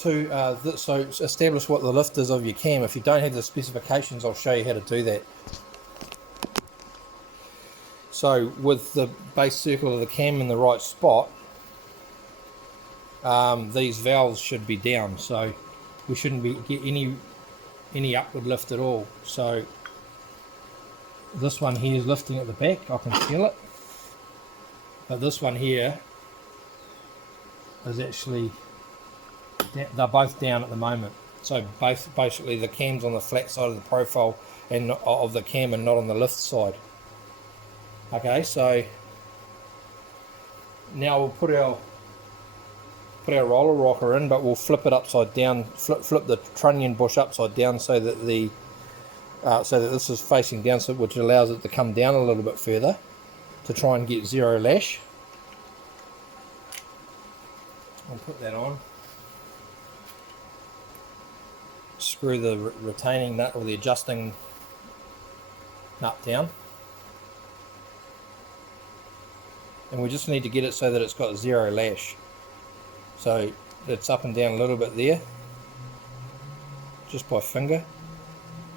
so establish what the lift is of your cam. If you don't have the specifications, I'll show you how to do that. So with the base circle of the cam in the right spot, these valves should be down, so we shouldn't get any upward lift at all. So this one here is lifting at the back, I can feel it, but this one here is actually, they're both down at the moment. So basically the cam's on the flat side of the profile and of the cam and not on the lift side. Okay, so now we'll put our roller rocker in, but we'll flip it upside down, flip the trunnion bush upside down so that this is facing down, so which allows it to come down a little bit further to try and get zero lash. I'll put that on. Screw the retaining nut or the adjusting nut down. And we just need to get it so that it's got zero lash. So it's up and down a little bit there, just by finger,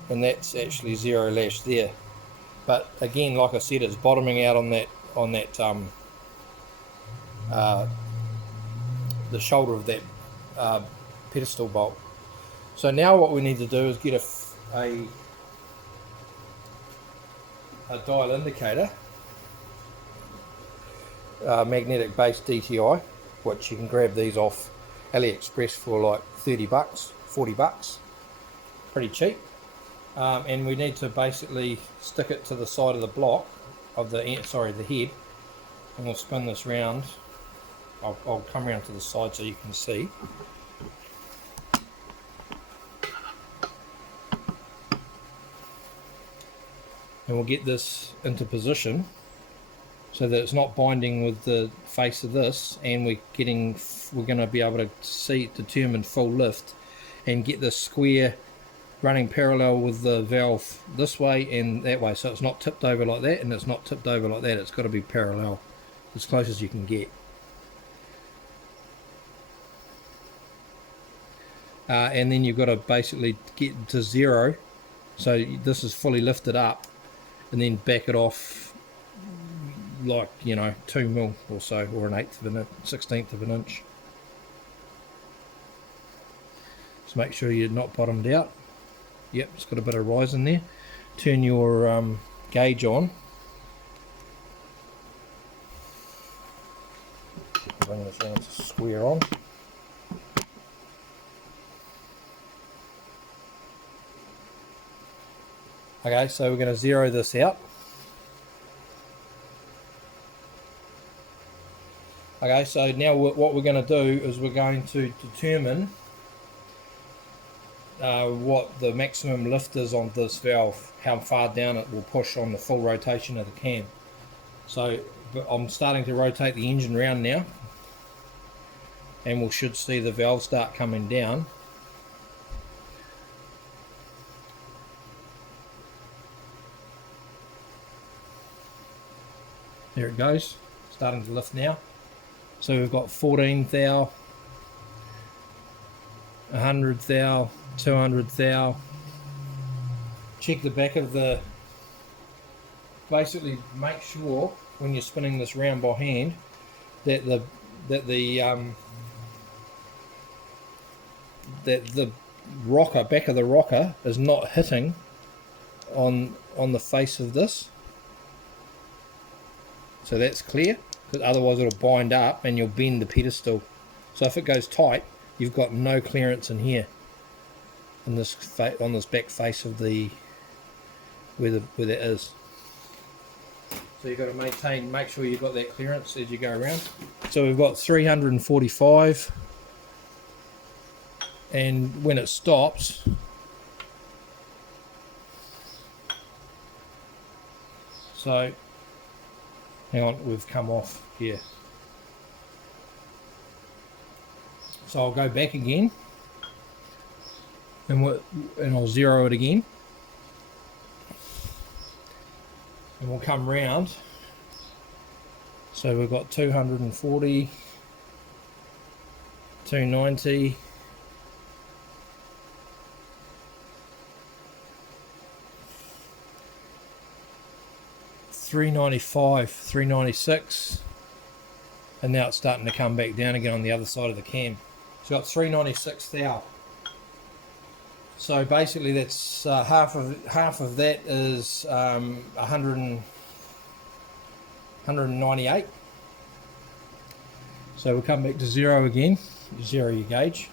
and that's actually zero lash there. But again, like I said, it's bottoming out on that the shoulder of that pedestal bolt. So now what we need to do is get a dial indicator, magnetic base DTI, which you can grab these off AliExpress for like 30 bucks, 40 bucks, pretty cheap. And we need to basically stick it to the side of the block of the head, and we'll spin this round. I'll come around to the side so you can see. And we'll get this into position so that it's not binding with the face of this, and we're going to be able to determine full lift and get the square running parallel with the valve this way and that way, so it's not tipped over like that and it's not tipped over like that. It's got to be parallel as close as you can get. And then you've got to basically get to zero, so this is fully lifted up, and then back it off like, 2 mil or so, or an 1/8 of an inch, 1/16 of an inch. Just make sure you're not bottomed out. Yep, it's got a bit of rise in there. Turn your gauge on. Bring this round to square on. Okay, so we're going to zero this out. Okay, so now what we're going to do is we're going to determine what the maximum lift is on this valve, how far down it will push on the full rotation of the cam. So I'm starting to rotate the engine round now, and we should see the valve start coming down. There it goes, starting to lift now. So we've got 14 thou, 100 thou, 200 thou. Check the back of the, basically make sure when you're spinning this round by hand that the rocker, back of the rocker, is not hitting on the face of this. So that's clear, because otherwise it'll bind up and you'll bend the pedestal. So if it goes tight, you've got no clearance in here, in this on this back face of the where that is. So you've got to make sure you've got that clearance as you go around. So we've got 345, and when it stops, so hang on, we've come off here. So I'll go back again, and I'll zero it again, and we'll come round. So we've got 240, 290, 395, 396, and now it's starting to come back down again on the other side of the cam. It's got 396 thou. So basically that's half of that is 198. So we'll come back to zero again, zero your gauge,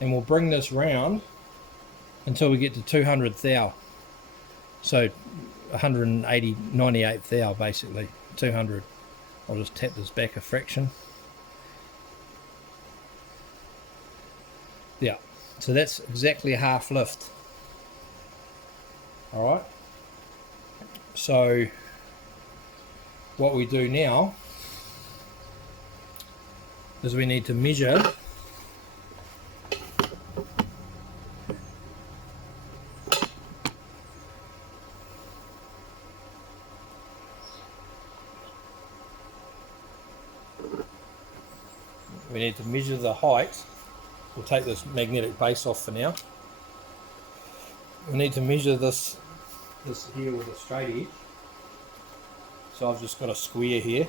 and we'll bring this round until we get to 200 thou. So 180, 98 thou basically, 200. I'll just tap this back a fraction. Yeah, so that's exactly a half lift. Alright, so what we do now is we need to measure the height. We'll take this magnetic base off for now. We need to measure this here with a straight edge. So I've just got a square here.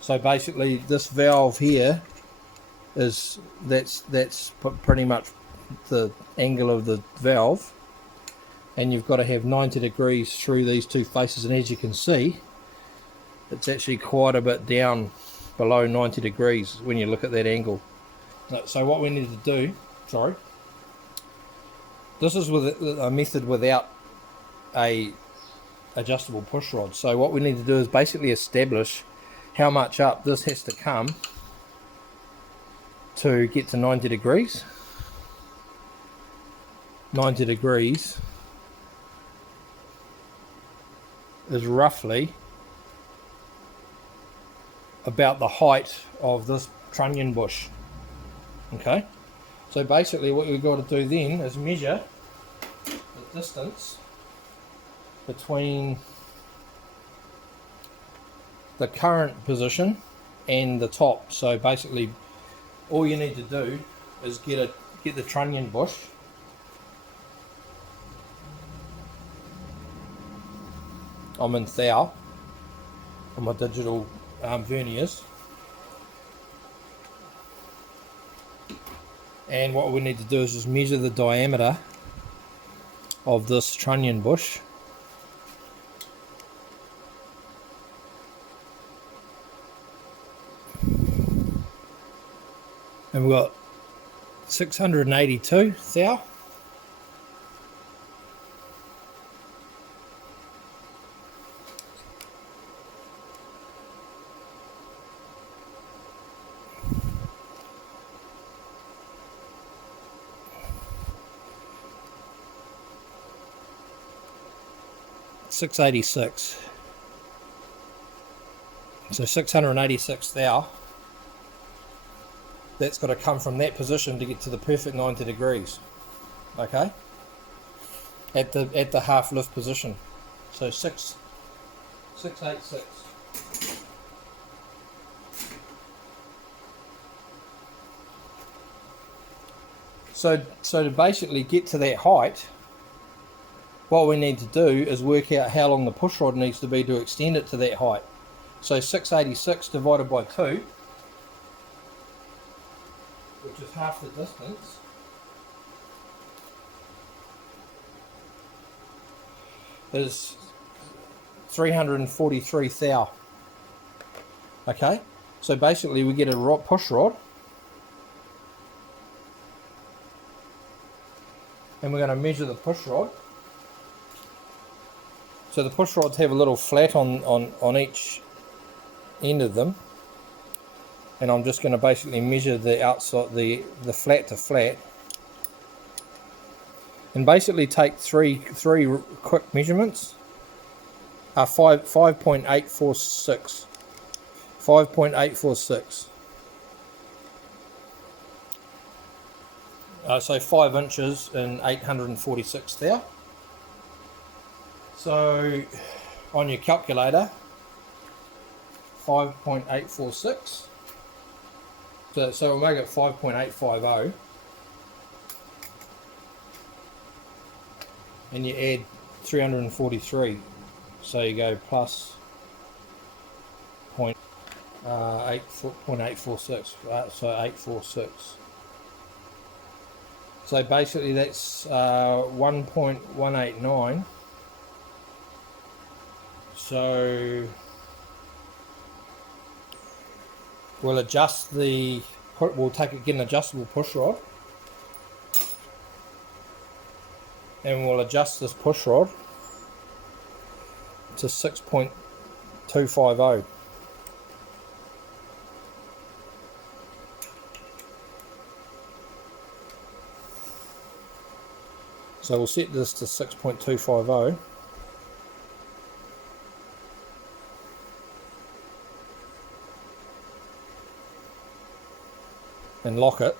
So basically this valve here is that's pretty much the angle of the valve, and you've got to have 90 degrees through these two faces, and as you can see it's actually quite a bit down below 90 degrees when you look at that angle. So what we need to do, this is with a method without a adjustable push rod. So what we need to do is basically establish how much up this has to come to get to 90 degrees. 90 degrees is roughly about the height of this trunnion bush. Okay, so basically what we've got to do then is measure the distance between the current position and the top. So basically all you need to do is get the trunnion bush I'm in thou on my digital verniers, and what we need to do is just measure the diameter of this trunnion bush. And we've got 682 thou. .686. So 686 thou. That's got to come from that position to get to the perfect 90 degrees. Okay? At the half lift position. So 686. So to basically get to that height, what we need to do is work out how long the push rod needs to be to extend it to that height. So 686 divided by 2, which is half the distance, is 343 thou. Okay, so basically we get a push rod, and we're going to measure the push rod. So the push rods have a little flat on each end of them, and I'm just going to basically measure the outside, the flat to flat, and basically take three quick measurements. 5.846. 5.846. So 5 inches and 846 thou. So on your calculator, 5.846. So we'll make it 5.850. And you add 343. So you go plus 0.846, so 846. So basically that's 1.189. So we'll adjust we'll get an adjustable push rod, and we'll adjust this push rod to 6.250. So we'll set this to 6.250. And lock it,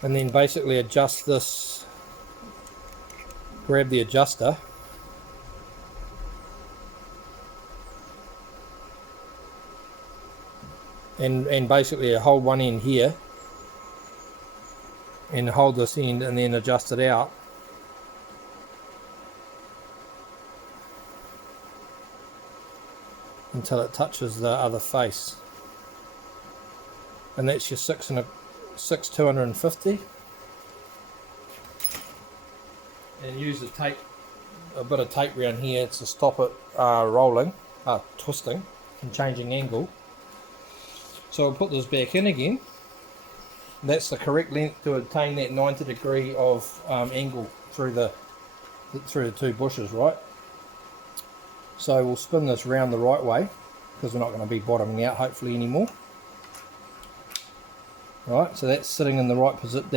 and then basically adjust this, grab the adjuster and basically hold one end here and hold this end and then adjust it out until it touches the other face. And that's your 6,250. And use the tape, a bit of tape around here to stop it twisting and changing angle. So we'll put this back in again. That's the correct length to attain that 90 degree of angle through the two bushes, right? So we'll spin this round the right way because we're not going to be bottoming out hopefully anymore. Right, so that's sitting in the right position.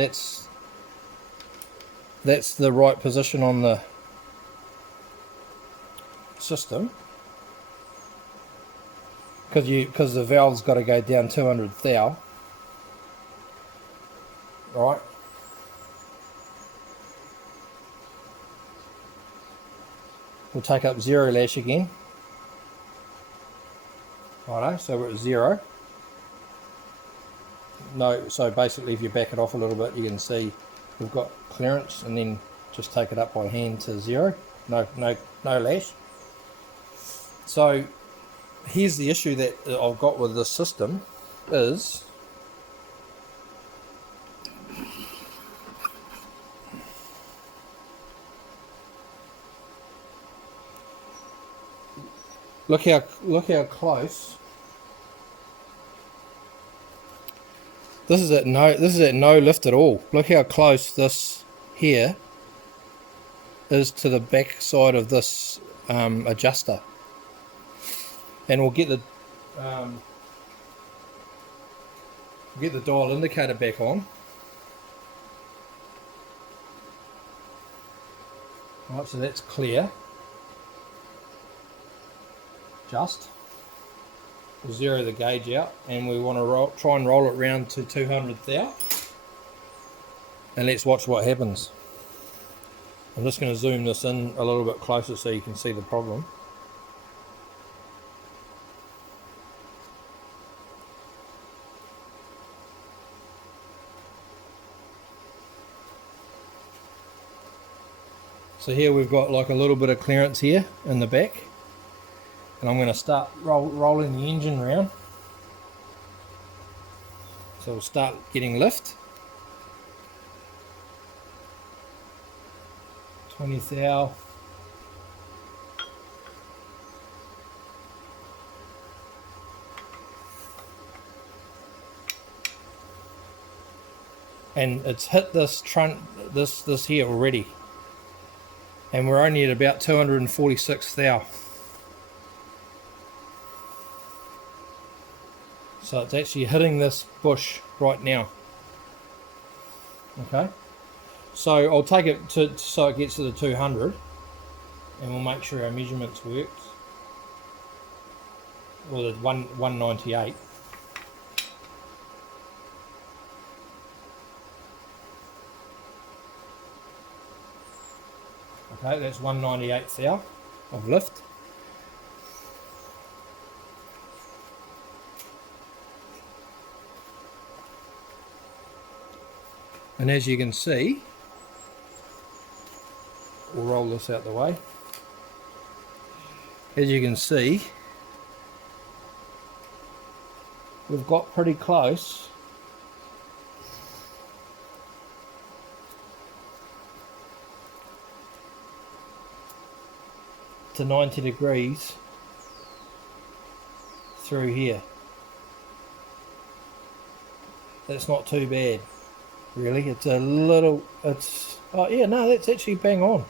That's the right position on the system, because the valve's got to go down 200 thou. Right. We'll take up 0 lash again. Righto, so we're at 0. No, so basically if you back it off a little bit, you can see we've got clearance, and then just take it up by hand to 0. No lash. So here's the issue that I've got with this system is look how close. This is at no lift at all. Look how close this here is to the back side of this adjuster. And we'll get the dial indicator back on. Right, so that's clear. We'll zero the gauge out, and we want to try and roll it round to 200 thou, and let's watch what happens. I'm just going to zoom this in a little bit closer so you can see the problem. So here we've got like a little bit of clearance here in the back. And I'm going to start rolling the engine round. So we'll start getting lift. 20 thou. And it's hit this this here already. And we're only at about 246 thou. So it's actually hitting this bush right now. Okay, so I'll take it so it gets to the 200, and we'll make sure our measurements worked. Or the 198. Okay, that's 198 thou of lift. And as you can see, we'll roll this out the way. as you can see, we've got pretty close to 90 degrees through here. That's not too bad, really. It's a little, oh yeah, no, that's actually bang on.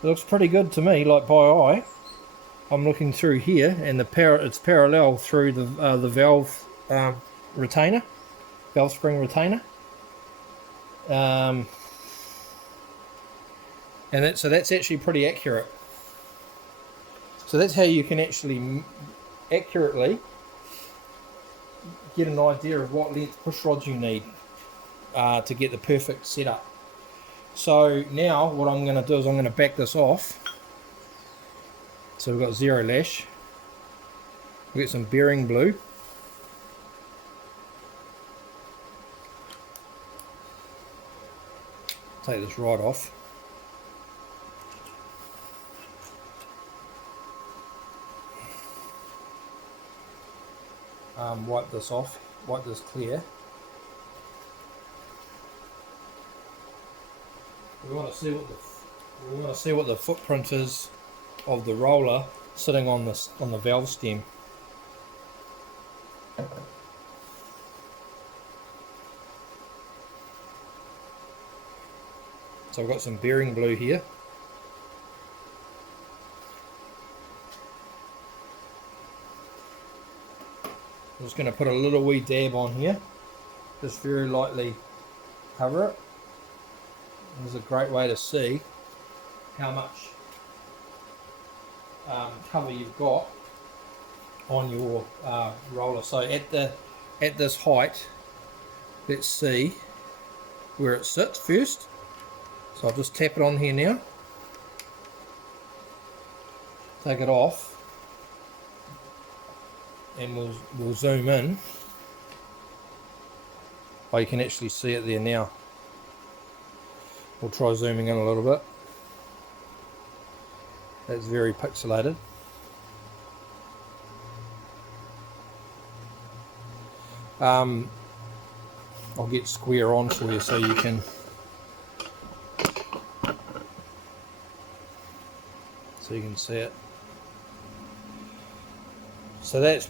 It looks pretty good to me, like by eye. I'm looking through here, and it's parallel through the valve retainer, valve spring retainer. And so that's actually pretty accurate. So that's how you can actually accurately get an idea of what length push rods you need to get the perfect setup. So now what I'm going to do is I'm going to back this off. So we've got 0 lash. We've got some bearing blue. Take this right off. Wipe this off, wipe this clear. We want to see what the footprint is of the roller sitting on the valve stem. So I've got some bearing blue here. I'm just going to put a little wee dab on here, just very lightly cover it. This is a great way to see how much cover you've got on your roller. So at this height, let's see where it sits first. So I'll just tap it on here now, take it off, and we'll zoom in. Oh, you can actually see it there now. We'll try zooming in a little bit. That's very pixelated. I'll get square on for you so you can see it. So that's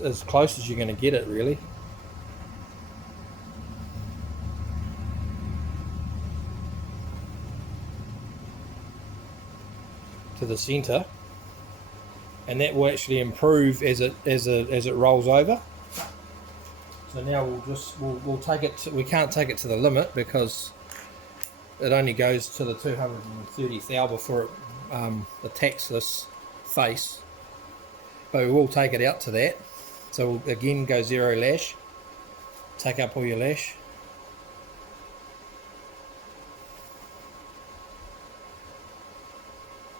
as close as you're going to get it, really. To the center, and that will actually improve as it rolls over. So now we'll take it we can't take it to the limit because it only goes to the 230 thou before it attacks this face. But we will take it out to that. So we'll again go 0 lash, take up all your lash.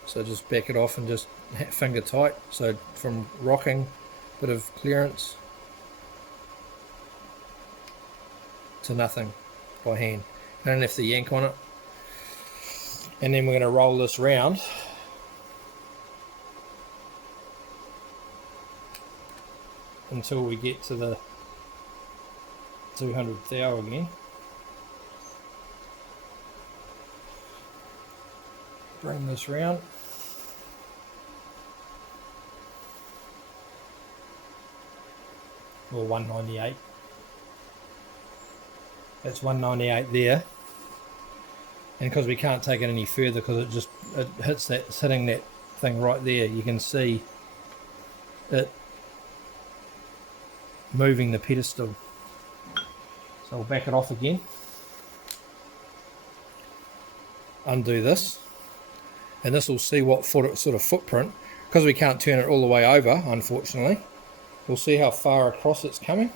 So just back it off and just finger tight. So from rocking, bit of clearance to nothing by hand. You don't have to yank on it. And then we're going to roll this round. Until we get to the 200 thou again. Bring this round. Or 198. That's 198 there. And because we can't take it any further because it hits that, it's hitting that thing right there. You can see it moving the pedestal. So we'll back it off again. Undo this. And this will see what sort of footprint, because we can't turn it all the way over, unfortunately. We'll see how far across it's coming.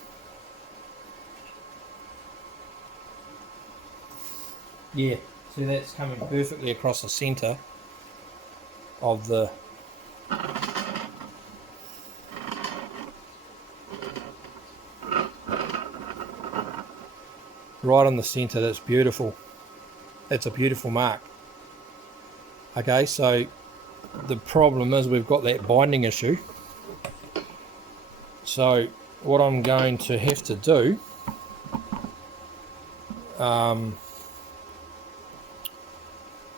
Yeah, see that's coming perfectly across the center of the right on the center. That's beautiful. It's a beautiful mark. Okay, so the problem is we've got that binding issue. So what I'm going to have to do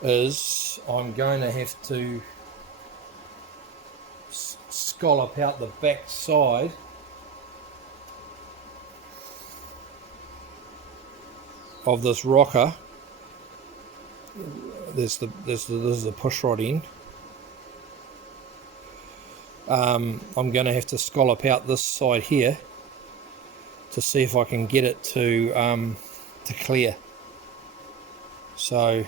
is I'm going to have to scallop out the back side of this rocker. This is the push rod end. I'm going to have to scallop out this side here to see if I can get it to clear. So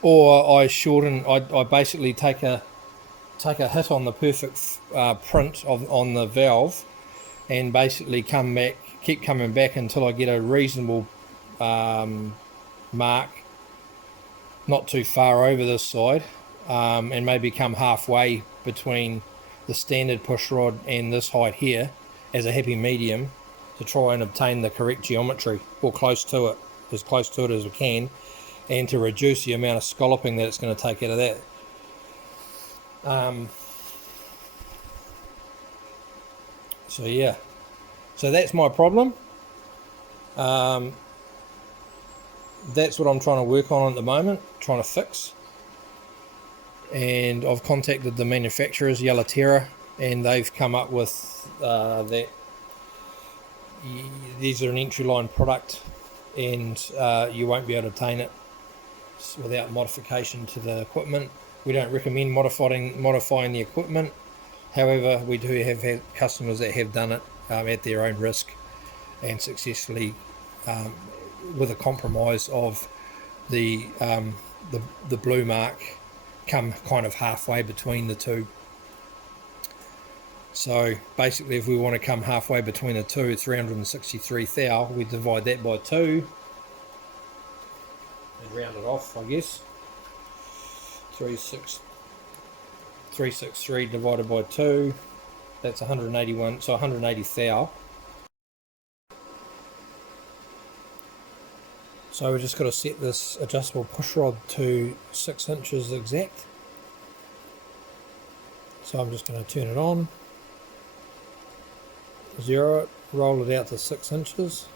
or I shorten. I basically take a hit on the perfect print on the valve, and basically keep coming back until I get a reasonable mark, not too far over this side, and maybe come halfway between the standard push rod and this height here as a happy medium, to try and obtain the correct geometry, or close to it, as close to it as we can, and to reduce the amount of scalloping that it's going to take out of that. So yeah, so that's my problem. That's what I'm trying to work on at the moment, trying to fix. And I've contacted the manufacturers, Yella Terra, and they've come up with that these are an entry line product, and you won't be able to obtain it without modification to the equipment. We don't recommend modifying the equipment. However, we do have had customers that have done it at their own risk and successfully, with a compromise of the blue mark, come kind of halfway between the two. So basically, if we want to come halfway between the two, 363 thou, we divide that by 2 and round it off, I guess. 363 divided by 2, that's 181, so 180 thou. So we've just got to set this adjustable push rod to 6 inches exact. So I'm just going to turn it on, zero it, roll it out to 6 inches.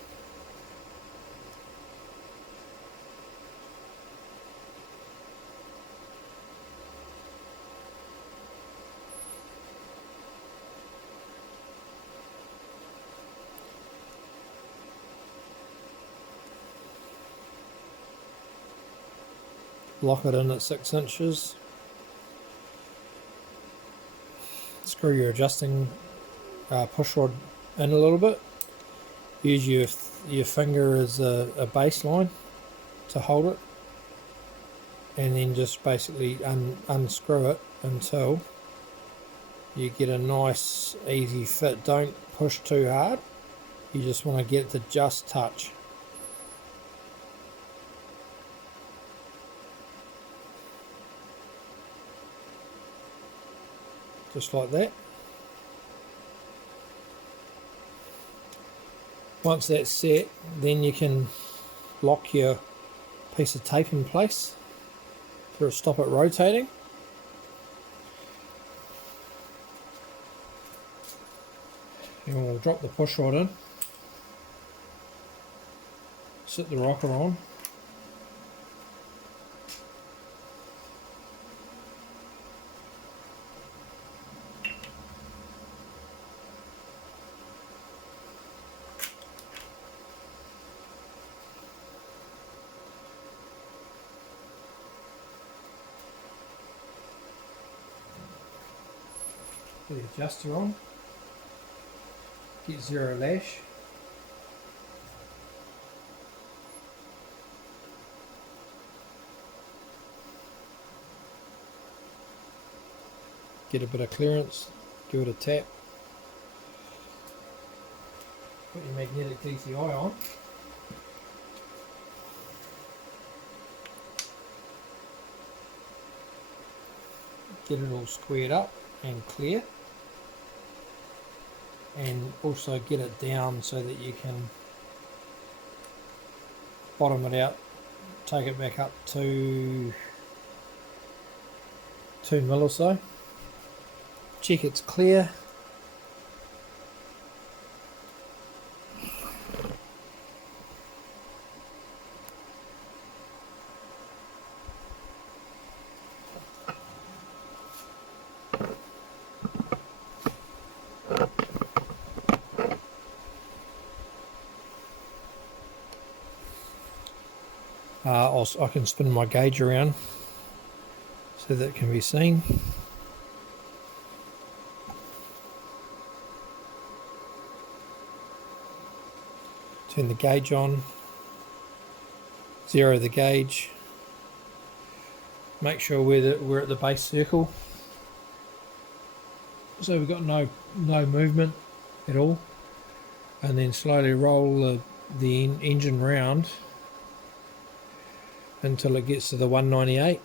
Lock it in at 6 inches. Screw your adjusting push rod in a little bit. Use your finger as a baseline to hold it, and then just basically unscrew it until you get a nice easy fit. Don't push too hard. You just want to get it to just touch. Just like that. Once that's set, then you can lock your piece of tape in place to stop it rotating. And we'll drop the push rod in, sit the rocker on, put the adjuster on, get zero lash, get a bit of clearance, give it a tap, put your magnetic DCI on, get it all squared up and clear, and also get it down so that you can bottom it out take it back up to 2 mil or so. Check it's clear. I can spin my gauge around so that it can be seen. Turn the gauge on, zero the gauge, make sure we're at the base circle, so we've got no movement at all, and then slowly roll the engine round until it gets to the 198.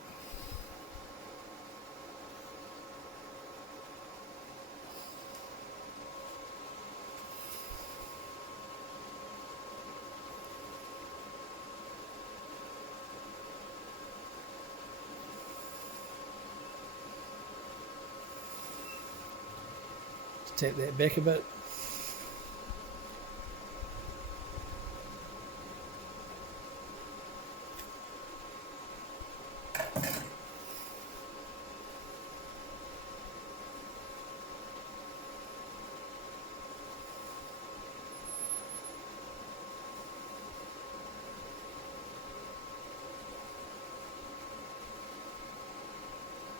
Tap that back a bit.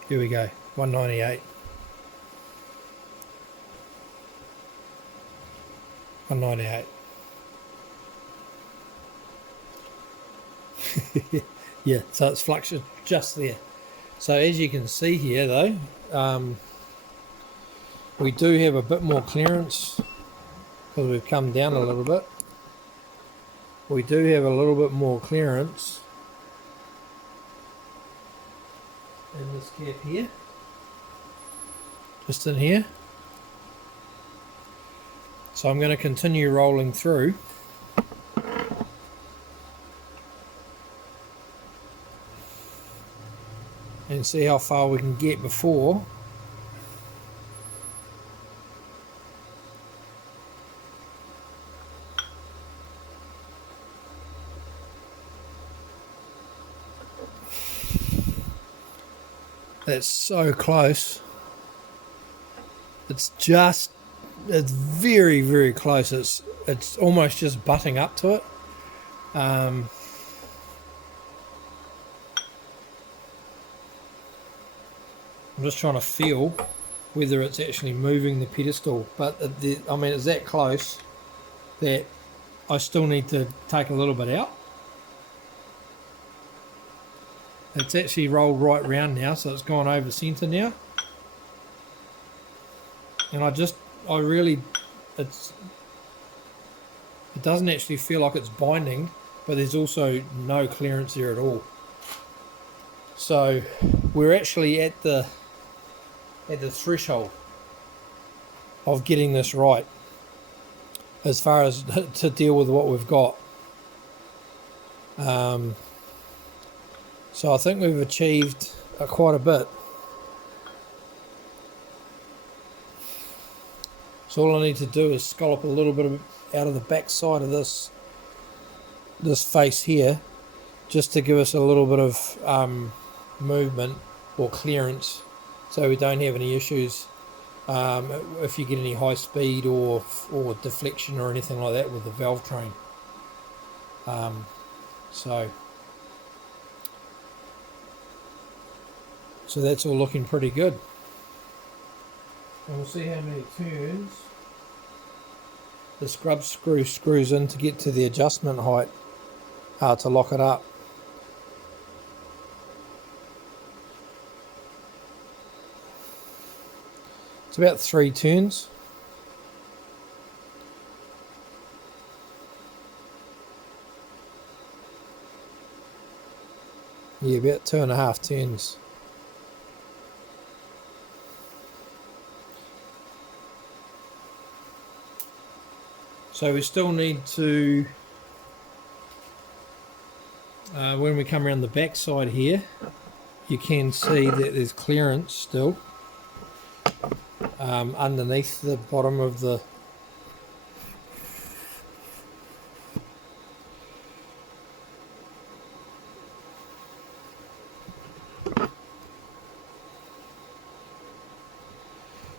Here we go, 198. 198. Yeah, so it's fluctuated just there. So as you can see here though, we do have a bit more clearance because we've come down a little bit. We do have a little bit more clearance in this gap here, just in here. So I'm going to continue rolling through and see how far we can get before that's so close. It's very, very close. It's almost just butting up to it. I'm just trying to feel whether it's actually moving the pedestal, but I mean, it's that close that I still need to take a little bit out. It's actually rolled right round now, so it's gone over centre now. And it doesn't actually feel like it's binding, but there's also no clearance there at all. So we're actually at the threshold of getting this right as far as to deal with what we've got. So I think we've achieved quite a bit. So all I need to do is scallop a little bit out of the back side of this face here, just to give us a little bit of movement or clearance, so we don't have any issues if you get any high speed or deflection or anything like that with the valve train. So that's all looking pretty good. And we'll see how many turns the scrub screw screws in to get to the adjustment height to lock it up. It's about 3 turns. Yeah, about 2.5 turns. So we still need to When we come around the back side here, you can see that there's clearance still underneath the bottom of the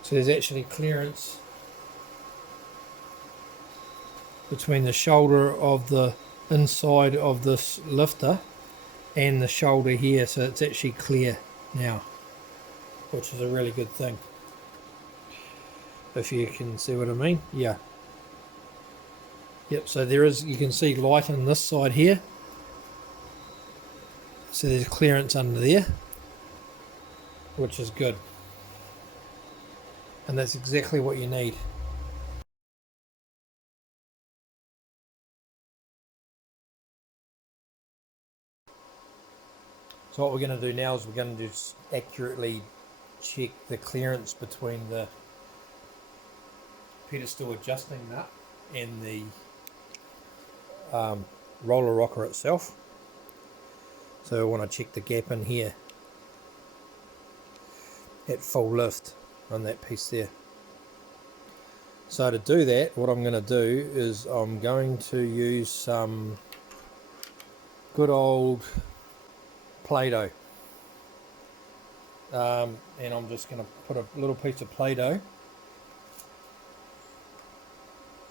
so there's actually clearance between the shoulder of the inside of this lifter and the shoulder here, so it's actually clear now, which is a really good thing, if you can see what I mean. Yeah, yep, so there is, you can see light on this side here, so there's clearance under there, which is good, and that's exactly what you need. So what we're going to do now is we're going to just accurately check the clearance between the pedestal adjusting nut and the roller rocker itself. So I want to check the gap in here at full lift on that piece there. So to do that, what I'm going to do is I'm going to use some good old Play-Doh, and I'm just going to put a little piece of Play-Doh,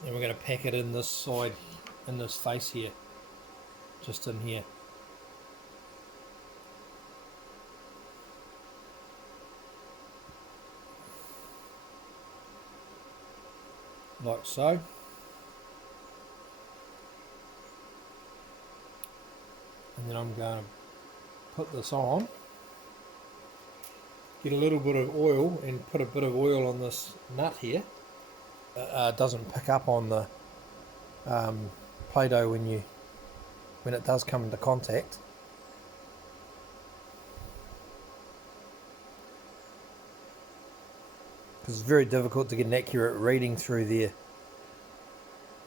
and we're going to pack it in this side, in this face here, just in here. Like so. And then I'm going to put this on, get a little bit of oil and put a bit of oil on this nut here. It doesn't pick up on the Play-Doh when it does come into contact. Because it's very difficult to get an accurate reading through there.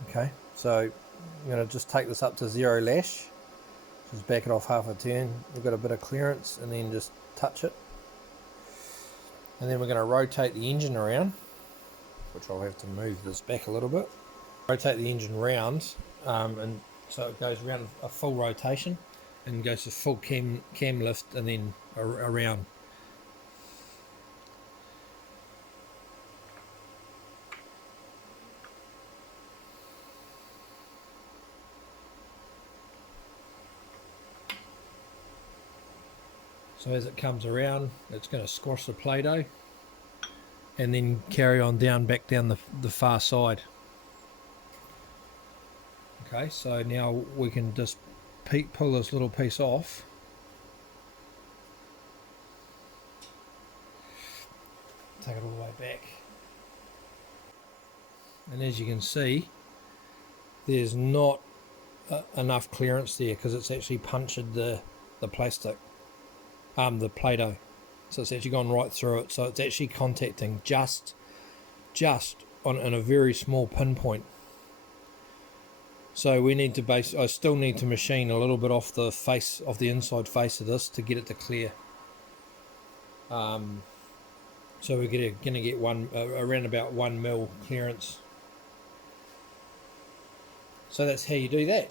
Okay, so I'm going to just take this up to 0 lash. Just back it off half a turn. We've got a bit of clearance, and then just touch it. And then we're going to rotate the engine around, which I'll have to move this back a little bit. Rotate the engine round, and so it goes around a full rotation and goes to full cam lift and then around. So as it comes around, it's going to squash the Play-Doh and then carry on back down the far side. Okay, so now we can just pull this little piece off. Take it all the way back. And as you can see, there's not enough clearance there because it's actually punctured the plastic. The Play-Doh, so it's actually gone right through it, so it's actually contacting just on a very small pinpoint. So we need to I still need to machine a little bit off the face of the inside face of this to get it to clear. So we're going to get around about 1 mil clearance. So that's how you do that.